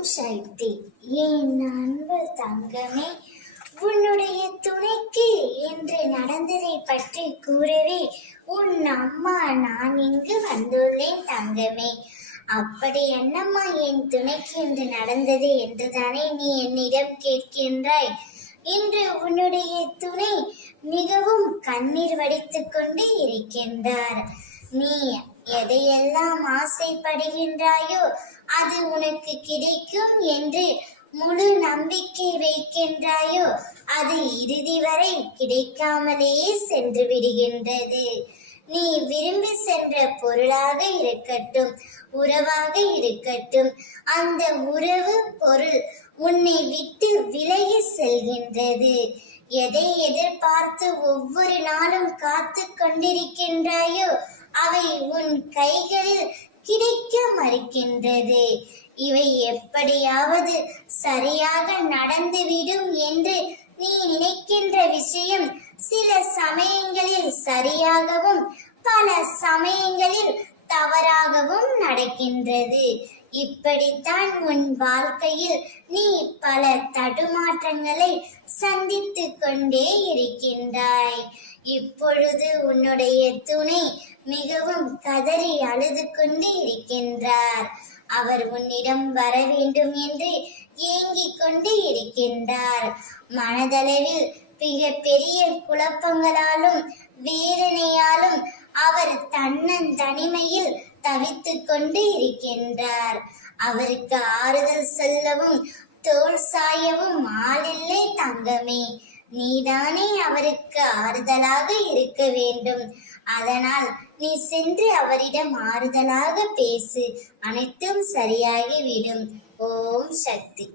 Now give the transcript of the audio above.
ஓம் சக்தி. என் அன்பு தங்கமே, உன்னுடைய துணைக்கு என்று நடந்ததை பற்றி கூறவே உன் அம்மா நான் இங்கு வந்துள்ளேன் தங்கமே. அப்படி என்னம்மா என் துணைக்கு என்று நடந்தது என்றுதானே நீ என்னிடம் கேட்கின்றாய். இன்று உன்னுடைய துணை மிகவும் கண்ணீர் வடித்துக் கொண்டு இருக்கின்றார். நீ எதையெல்லாம் ஆசைப்படுகின்றாயோ அது உனக்கு கிடைக்கும் என்று முழு நம்பிக்கை வைக்கின்றாயோ அது இறுதி வரை கிடைக்காமலேயே சென்று விடுகின்றது. நீ விரும்பி சென்ற பொருளாக இருக்கட்டும், உறவாக இருக்கட்டும், அந்த உறவு பொருள் உன்னை விட்டு விலகி செல்கின்றது. எதை எதிர்பார்த்து ஒவ்வொரு நாளும் காத்து கொண்டிருக்கின்றாயோ அவை உன் கைகளில் கிடைக்க மறுக்கின்றது. இவை எப்படியாவது சரியாக நடந்துவிடும் என்று நீ நினைக்கின்ற விஷயம் சில சமயங்களில் சரியாகவும் பல சமயங்களில் தவறாகவும் நடக்கின்றது. இப்படித்தான் உன் வாழ்க்கையில் நீ பல தடுமாற்றங்களை சந்தித்து கொண்டே இருக்கின்றாய். இப்பொழுது உன்னுடைய துணை மிகவும் கதறி அழுது கொண்டு இருக்கின்றார். அவர் உன்னிடம் வர வேண்டும் என்று ஏங்கிக் கொண்டு இருக்கின்றார். மனதளவில் மிக பெரிய குழப்பங்களாலும் வேதனையாலும் அவர் தனிமையில் தவித்துக் கொண்டு இருக்கின்றார். அவருக்கு ஆறுதல் சொல்லவும் தோள் சாயவும் ஆளில்லை தங்கமே. நீதானே அவருக்கு ஆறுதலாக இருக்க வேண்டும். அதனால் நீ சென்று அவரிடம் ஆறுதலாக பேசு, அனைத்தும் சரியாகிவிடும். ஓம் சக்தி.